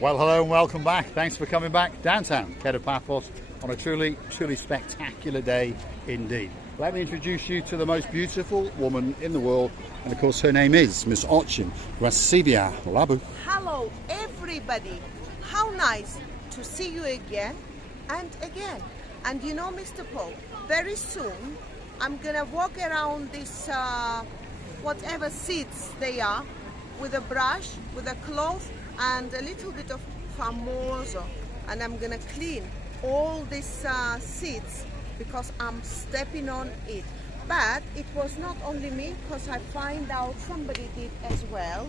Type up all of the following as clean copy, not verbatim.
Well, hello and welcome back. Thanks for coming back downtown Kato Paphos on a truly spectacular day indeed. Let me introduce you to the most beautiful woman in the world, and of course her name is Miss Ochin Rasibia Labu. Hello everybody, how nice to see you again and again. And you know, Mr. Paul, very soon I'm gonna walk around this whatever seats they are with a brush, with a cloth and a little bit of famoso, and I'm gonna clean all these seats because I'm stepping on it. But it was not only me, because I find out somebody did as well,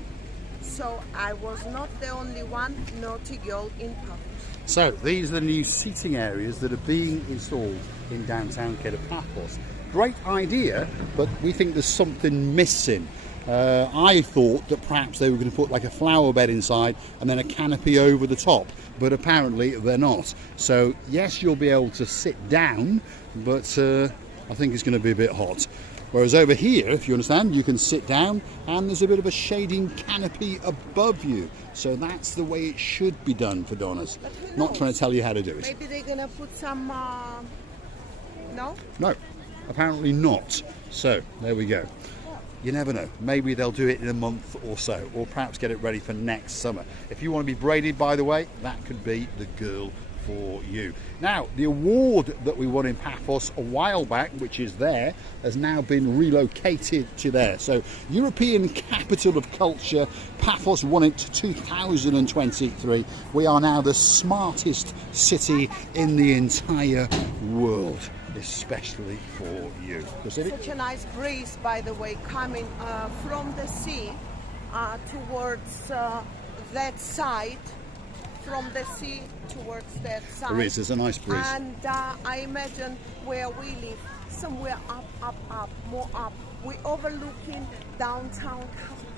so I was not the only one naughty girl in Paphos. So these are the new seating areas that are being installed in downtown Kato Paphos. Great idea, but we think there's something missing. I thought that perhaps they were going to put like a flower bed inside and then a canopy over the top, but apparently they're not. So yes, you'll be able to sit down, but I think it's going to be a bit hot. Whereas over here, if you understand, you can sit down and there's a bit of a shading canopy above you. So that's the way it should be done for Donnas. Not trying to tell you how to do it. Maybe they're going to put some, no? No, apparently not. So there we go. You never know, maybe they'll do it in a month or so, or perhaps get it ready for next summer. If you want to be braided, by the way, that could be the girl for you. Now, the award that we won in Paphos a while back, which is there, has now been relocated to there. So, European Capital of Culture, Paphos won it 2023. We are now the smartest city in the entire world, especially for you. Such a nice breeze, by the way, coming from the sea towards that side. From the sea towards that side. There's a nice breeze. And I imagine where we live, somewhere up, more up. We're overlooking downtown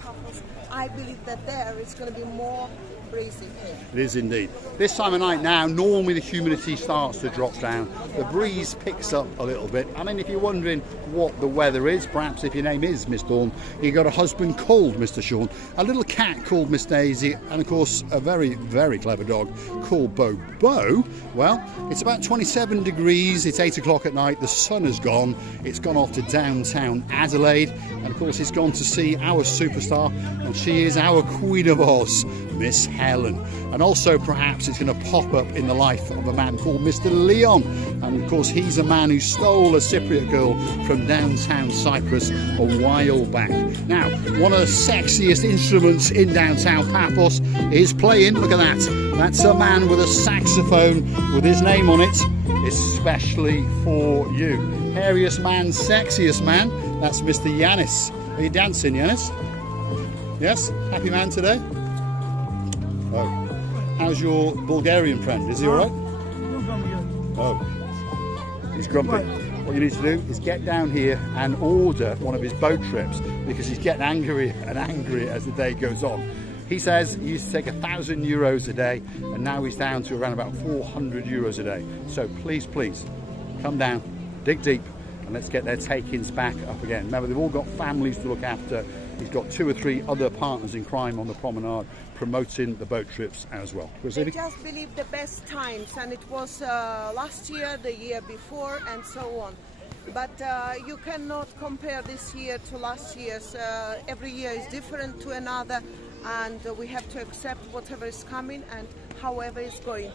Paphos. I believe that there is going to be more breezy. It is indeed. This time of night now, normally the humidity starts to drop down. The breeze picks up a little bit. I mean, if you're wondering what the weather is, perhaps if your name is Miss Dawn, you've got a husband called Mr. Sean, a little cat called Miss Daisy, and of course a very, very clever dog called Bobo. Well, it's about 27 degrees, it's 8 o'clock at night, the sun has gone, it's gone off to downtown Adelaide, and of course it's gone to see our superstar, and she is our Queen of Oz, Miss Helen. And also perhaps it's going to pop up in the life of a man called Mr. Leon, and of course he's a man who stole a Cypriot girl from downtown Cyprus a while back. Now, one of the sexiest instruments in downtown Paphos is playing, look at that, that's a man with a saxophone with his name on it, especially for you. Hairiest man, sexiest man, that's Mr. Yanis. Are you dancing, Yanis? Yes? Happy man today? Oh. How's your Bulgarian friend? Is he alright? Oh. He's grumpy. What you need to do is get down here and order one of his boat trips, because he's getting angrier and angrier as the day goes on. He says he used to take €1,000 a day, and now he's down to around about €400 a day. So please, come down, dig deep, and let's get their take-ins back up again. Remember, they've all got families to look after. He's got 2 or 3 other partners in crime on the Promenade promoting the boat trips as well. They just believe the best times, and it was last year, the year before, and so on. But you cannot compare this year to last year's. Every year is different to another, and we have to accept whatever is coming and however it's going.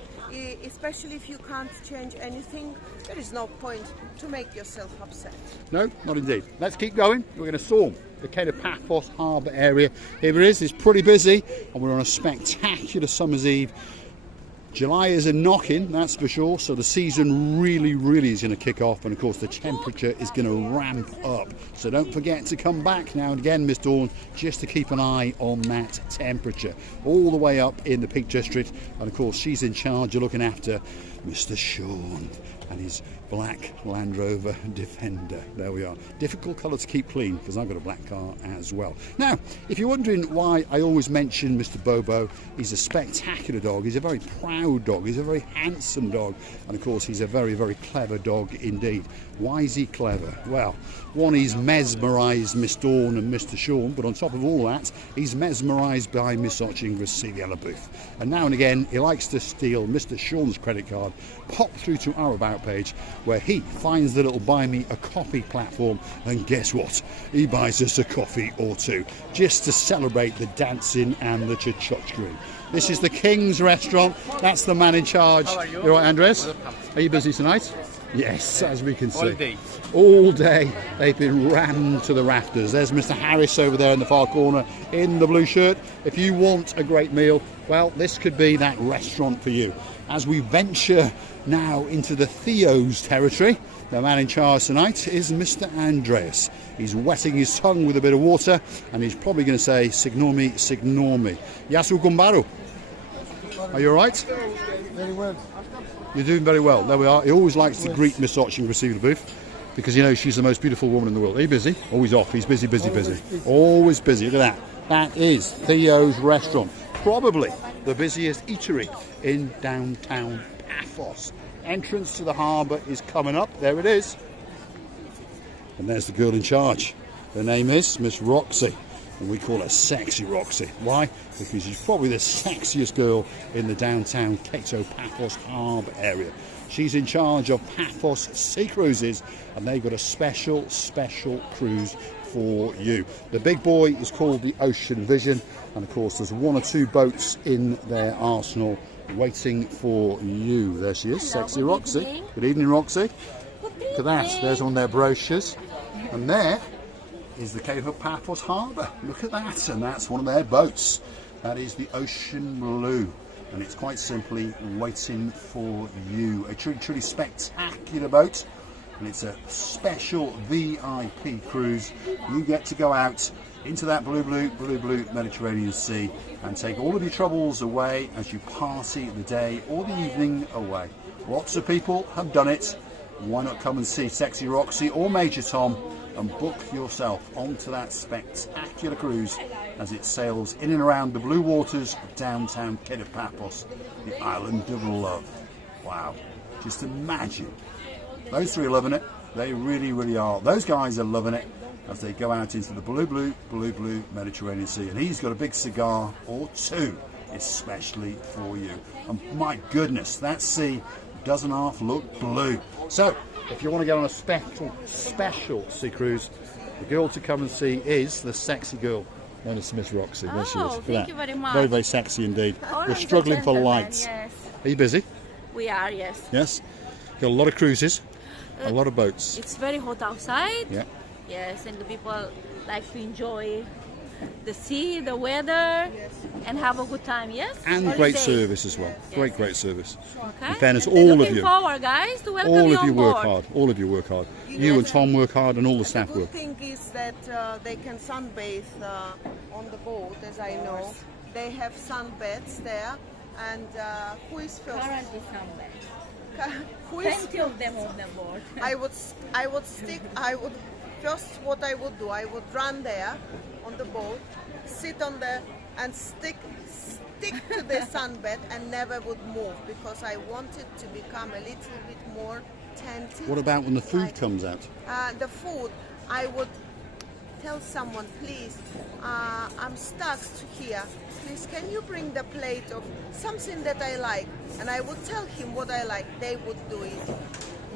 Especially if you can't change anything, there is no point to make yourself upset. No, not indeed. Let's keep going. We're going to storm the Kato Paphos Harbour area. Here it is. It's pretty busy, and we're on a spectacular summer's eve. July is a knock-in, that's for sure, so the season really is going to kick off, and of course the temperature is going to ramp up. So don't forget to come back now and again, Miss Dawn, just to keep an eye on that temperature. All the way up in the Peak District, and of course she's in charge of looking after Mr. Sean and his black Land Rover Defender. There we are. Difficult colour to keep clean because I've got a black car as well. Now, if you're wondering why I always mention Mr. Bobo, he's a spectacular dog. He's a very proud dog. He's a very handsome dog. And of course, he's a very, very clever dog indeed. Why is he clever? Well, one, he's mesmerised Miss Dawn and Mr. Sean, but on top of all that, he's mesmerised by Miss Oching's Celia LaBeouf. And now and again, he likes to steal Mr. Sean's credit card, pop through to our About page, where he finds the little buy me a coffee platform, and guess what? He buys us a coffee or two, just to celebrate the dancing and the tchotchkering. This is the King's Restaurant. That's the man in charge. How are you? You all right, Andres? Are you busy tonight? Yes, as we can see. All day. All day they've been rammed to the rafters. There's Mr. Harris over there in the far corner in the blue shirt. If you want a great meal, well, this could be that restaurant for you. As we venture now into the Theo's territory, the man in charge tonight is Mr. Andreas. He's wetting his tongue with a bit of water, and he's probably going to say, "Signor me, signor me." Yasu Gumbaro. Are you all right? Very well. You're doing very well. There we are. He always likes to greet Miss Oching Celia LaBeouf because you know she's the most beautiful woman in the world. Are you busy? Always off. He's busy, busy, busy. Always busy. Look at that. That is Theo's Restaurant. Probably the busiest eatery in downtown Paphos. Entrance to the harbour is coming up. There it is. And there's the girl in charge. Her name is Miss Roxy. And we call her Sexy Roxy. Why? Because she's probably the sexiest girl in the downtown Kato Paphos Harbour area. She's in charge of Paphos Sea Cruises, and they've got a special cruise for you. The big boy is called the Ocean Vision, and of course there's one or two boats in their arsenal waiting for you. There she is. Hello, Sexy good Roxy. evening. Good evening, Roxy. Good Look at that. evening. There's on their brochures. And there is the Kato Paphos Harbour. Look at that, and that's one of their boats. That is the Ocean Blue, and it's quite simply waiting for you. A truly spectacular boat, and it's a special VIP cruise. You get to go out into that blue Mediterranean Sea and take all of your troubles away as you party the day or the evening away. Lots of people have done it. Why not come and see Sexy Roxy or Major Tom and book yourself onto that spectacular cruise as it sails in and around the blue waters of downtown Kato Paphos, the island of love. Wow, just imagine. Those three are loving it. They really are. Those guys are loving it as they go out into the blue Mediterranean Sea. And he's got a big cigar or two, especially for you. And my goodness, that sea doesn't half look blue. So, if you want to go on a special sea cruise, the girl to come and see is the sexy girl known as Miss Roxy. There she is. Oh, Look at thank that. you very much. Very sexy indeed. Oh, We're ladies struggling and for gentlemen, lights. Yes, Are you busy? we are, yes. Yes. Got a lot of cruises, a lot of boats. It's very hot outside. Yeah. Yes, and the people like to enjoy the sea, the weather, and have a good time, yes? And Holiday. great service as well. Great service. Okay. In fairness, And all of looking you. forward, guys, to welcome All you of you on work board. hard. All of you work hard. You and Tom work hard, and all the staff The work. good thing is that they can sunbathe on the boat, as I know. They have sunbeds there, and who is first? Currently somewhere. Who is Plenty of them on the board. First what I would do, I would run there on the boat, sit on the and stick to the sunbed and never would move because I wanted to become a little bit more tented. What about when the food Like, comes out? The food, I would tell someone, please, I'm stuck here. Please, can you bring the plate of something that I like? And I would tell him what I like. They would do it.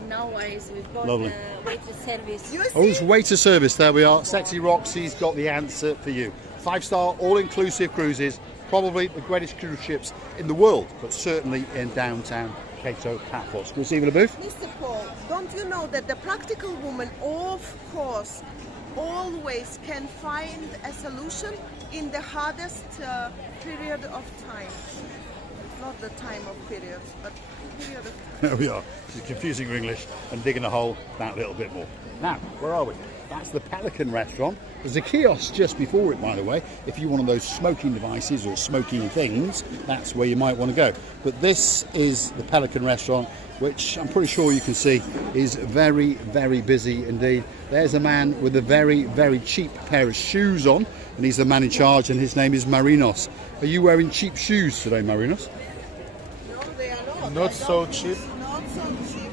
No worries, we've got Lovely. waiting service. You Oh, it's see? waiter service. There we are. Sexy Roxy's got the answer for you. 5-star, all-inclusive cruises. Probably the greatest cruise ships in the world, but certainly in downtown Kato Paphos. Miss Celia LaBeouf? Mr. Paul, don't you know that the practical woman, of course, always can find a solution in the hardest period of time? Not the time of period, but period of time. There we are. She's confusing her English and digging a hole that little bit more. Now, where are we? That's the Pelican restaurant. There's a kiosk just before it, by the way. If you want one of those smoking devices or smoking things, that's where you might want to go. But this is the Pelican restaurant, which I'm pretty sure you can see is very, very busy indeed. There's a man with a very, very cheap pair of shoes on, and he's the man in charge, and his name is Marinos. Are you wearing cheap shoes today, Marinos? No, they are not. Not so cheap. Not so cheap.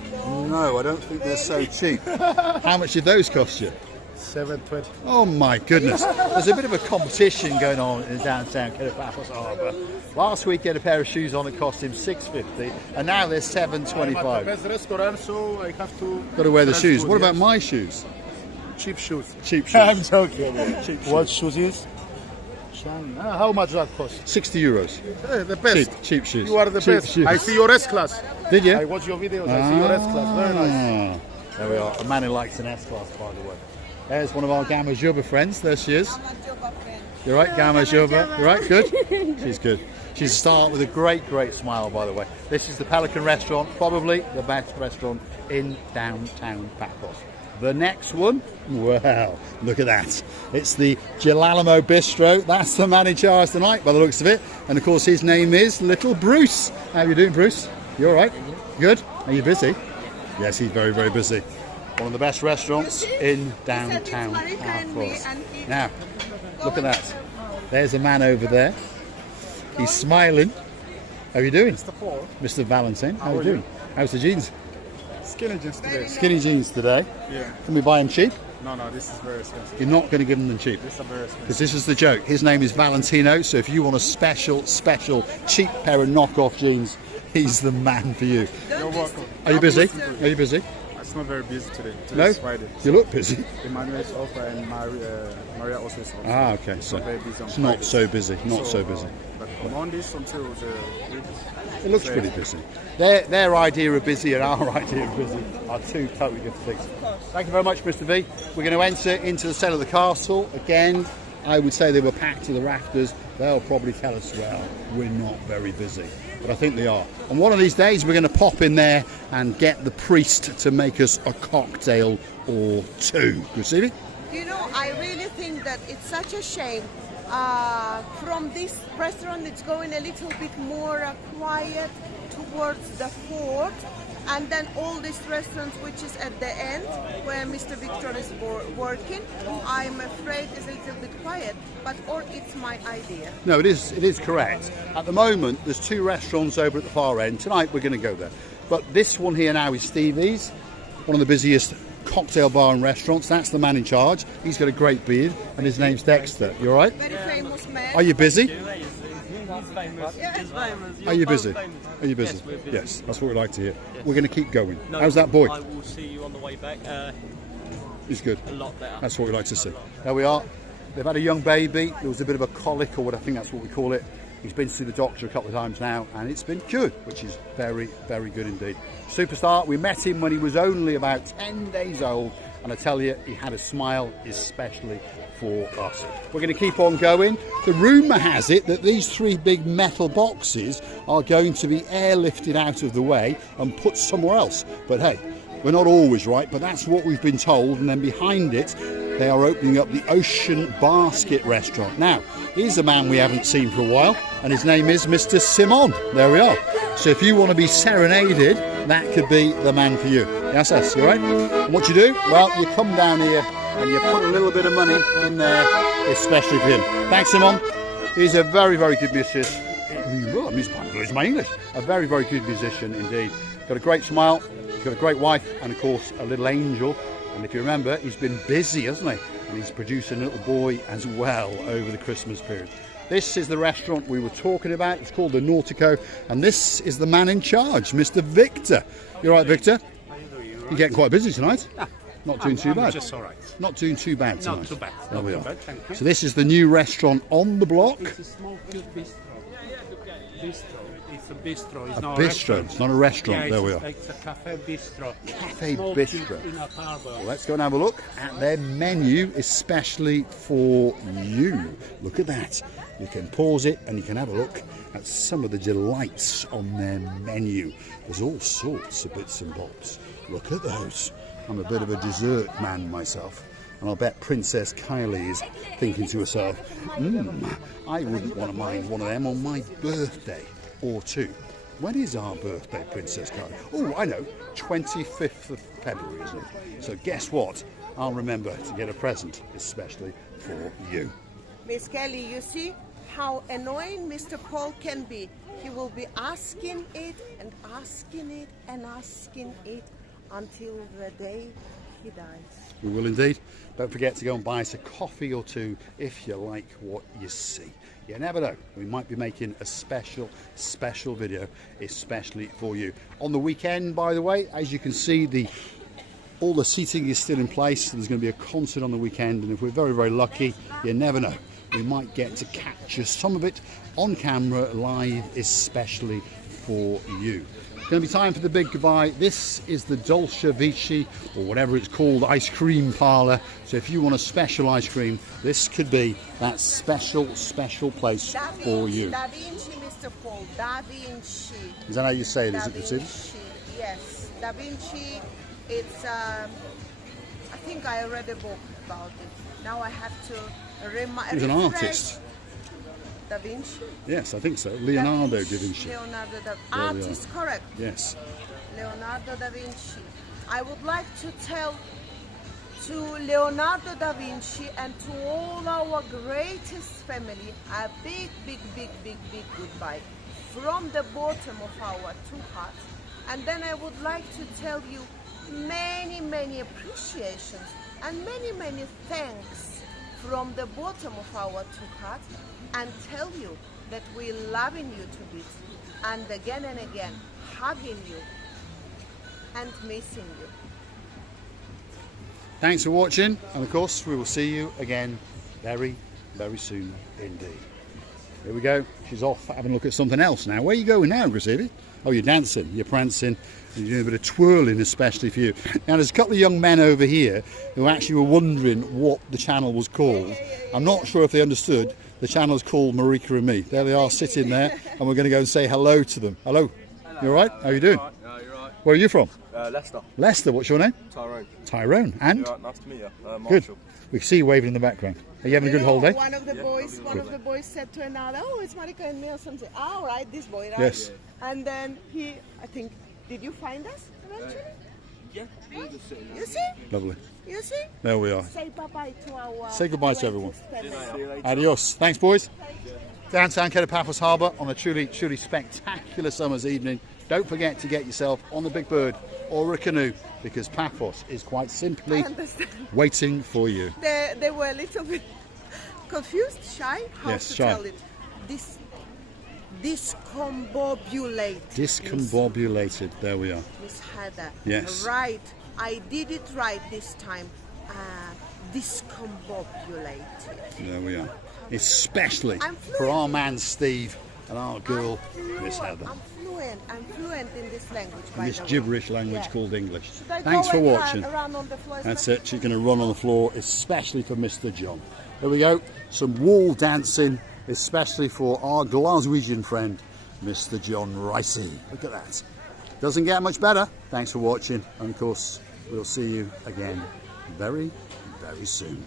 No, I don't think they're so cheap. How much did those cost you? $7.20. Oh my goodness. There's a bit of a competition going on in downtown Kato Paphos Harbour. Last week he had a pair of shoes on, it cost him $6.50, and now they're $7.25. Best restaurant, so I have to. Got to wear the shoes. food, What yes. about my shoes? Cheap shoes? Cheap shoes. I'm joking. Cheap shoes. What shoes is? How much that cost? €60. The best. Cheap shoes. You are the Cheap best. shoes. I see your S-Class. Did you? I watch your videos. I see your S-Class. Very nice. There we are. A man who likes an S-Class, by the way. There's one of our Gamma Juba friends. There she is. You're right, Gamma Juba. You're right, good? She's good. She's a star with a great, great smile, by the way. This is the Pelican restaurant, probably the best restaurant in downtown Paphos. The next one, well, look at that. It's the Gelalamo Bistro. That's the man in charge tonight, by the looks of it. And of course, his name is Little Bruce. How are you doing, Bruce? You all right? Good? Are you busy? Yes, he's very, very busy. One of the best restaurants in downtown Paphos. Now, look at that. There's a man over there. He's smiling. How are you doing? Mr. Paul. Mr. Valentine, how are you doing? How's the jeans? Skinny jeans today. Skinny jeans today. Yeah. Can we buy them cheap? No, this is very expensive. You're not going to give them cheap. This is very Because expensive. this is the joke. His name is Valentino, so if you want a special, cheap pair of knockoff jeans, he's the man for you. You're welcome. Are you busy? Are you busy? It's not very busy today. No? Today's Friday. You look busy. Emmanuel is off and Maria also is off. Ah, okay. So very busy on it's not Friday. so busy. Not so busy. But Mondays until the week. It looks pretty busy. Their idea of busy and our idea of busy are two totally different things. Thank you very much, Mr. V. We're going to enter into the centre of the castle. Again, I would say they were packed to the rafters. They'll probably tell us, well, we're not very busy. But I think they are. And one of these days, we're going to pop in there and get the priest to make us a cocktail or two. Good, Stevie? You know, I really think that it's such a shame. From this restaurant, it's going a little bit more quiet towards the fort, and then all these restaurants, which is at the end where Mr. Victor is working, I'm afraid is a little bit quiet. Or it's my idea. No, it is correct. At the moment, there's two restaurants over at the far end. Tonight, we're going to go there. But this one here now is Stevie's, one of the busiest cocktail bar and restaurants. That's the man in charge. He's got a great beard, and his name's Dexter. You all right? Very famous man. Are you busy? He's famous. He's famous. Are you You're busy? both famous. Are you busy? Yes, we're busy. Yes, that's what we like to hear. Yes. We're going to keep going. No, How's that boy? I will see you on the way back. He's good. A lot better. That's what we like to see. There we are. They've had a young baby. There was a bit of a colic, or what I think that's what we call it. He's been to see the doctor a couple of times now, and it's been cured, which is very, very good indeed. Superstar. We met him when he was only about 10 days old, and I tell you, he had a smile, especially for us. We're going to keep on going. The rumour has it that these three big metal boxes are going to be airlifted out of the way and put somewhere else. But hey, we're not always right, but that's what we've been told. And then behind it, they are opening up the Ocean Basket restaurant. Now, here's a man we haven't seen for a while, and his name is Mr. Simon. There we are. So if you want to be serenaded, that could be the man for you. Yes, that's all right. And what you do? Well, you come down here and you put a little bit of money in there, especially for him. Thanks, Simon. He's a very, very good musician. He's my English. A very, very good musician indeed. Got a great smile. He's got a great wife, and of course, a little angel. And if you remember, he's been busy, hasn't he? And he's produced a little boy as well over the Christmas period. This is the restaurant we were talking about. It's called the Nautico, and this is the man in charge, Mr. Victor. You all right, Victor? You're getting quite busy tonight. Not doing too bad. Just all right. Not doing too bad tonight. Not too bad. There we Not too are. bad, thank you. So this is the new restaurant on the block. It's a small cute bistro. Bistro. It's a bistro. It's A not bistro. a restaurant. It's not a restaurant. Yeah, there we are. It's a cafe bistro. Cafe Small bistro. cute in a harbour. Well, let's go and have a look at their menu, especially for you. Look at that. You can pause it and you can have a look at some of the delights on their menu. There's all sorts of bits and bobs. Look at those. I'm a bit of a dessert man myself. And I'll bet Princess Kylie is thinking to herself, I wouldn't want to mind one of them on my birthday or two. When is our birthday, Princess Kylie? Oh, I know, 25th of February, isn't it? So guess what? I'll remember to get a present, especially for you. Miss Kelly, you see how annoying Mr. Paul can be. He will be asking it and asking it and asking it until the day he dies. We will indeed. Don't forget to go and buy us a coffee or two if you like what you see. You never know. We might be making a special video especially for you. On the weekend, by the way, as you can see, all the seating is still in place. There's going to be a concert on the weekend, and if we're very, very lucky, you never know, we might get to capture some of it on camera live especially for you. Going to be time for the big goodbye. This is the Dolce Vici, or whatever it's called, ice cream parlour. So if you want a special ice cream, this could be that special place for you. Da Vinci, Mr. Paul, Da Vinci. Is that how you say it, Da is it, Christine? Vinci, yes. Da Vinci, it's, I think I read a book about it. Now I have to remind. He was an artist. Da Vinci? Yes, I think so. Leonardo da Vinci. Leonardo da Vinci. Artist, correct. Yes. Leonardo da Vinci. I would like to tell to Leonardo da Vinci and to all our greatest family a big goodbye from the bottom of our two hearts. And then I would like to tell you many appreciations and many thanks from the bottom of our two hearts, and tell you that we're loving you to bits, and again hugging you and missing you. Thanks for watching, and of course we will see you again very soon indeed. Here we go. She's off having a look at something else now. Where are you going now, Graciela? Oh, you're dancing, you're prancing, you're doing a bit of twirling especially for you. Now there's a couple of young men over here who actually were wondering what the channel was called. I'm not sure if they understood. The channel's called Marika and Me. There they are sitting there, and we're going to go and say hello to them. Hello. You all right? How are you doing? No, you're right. Where are you from? Leicester. Leicester. What's your name? Tyrone. Tyrone. And? You're right, nice to meet you. Marshall. Good. We can see you waving in the background. Are you having a good holiday? One of the boys said to another, "Oh, it's Marika and me," or something. Oh, right, this boy, right? Yes. And then I think, did you find us eventually? Yeah. You see? Lovely. You see? There we are. Say bye-bye to our... Say goodbye to everyone. family. Adios. Thanks, boys. Downtown Kato Paphos Harbour on a truly spectacular summer's evening. Don't forget to get yourself on the Big Bird or a canoe, because Paphos is quite simply waiting for you. They were a little bit confused, shy. How Yes, to shy. tell it? Discombobulated. Discombobulated. There we are. Miss Heather. Yes. Right. I did it right this time. Discombobulated. There we are. Especially I'm for fluent. our man Steve and our girl Miss Heather. I'm fluent in this language, by This the way. gibberish language Yeah. called English. Should I Thanks go for and watching. run on the floor? That's it. She's going to run on the floor, especially for Mr. John. Here we go. Some wall dancing, especially for our Glaswegian friend, Mr. John Ricey. Look at that. Doesn't get much better. Thanks for watching. And of course, we'll see you again very soon.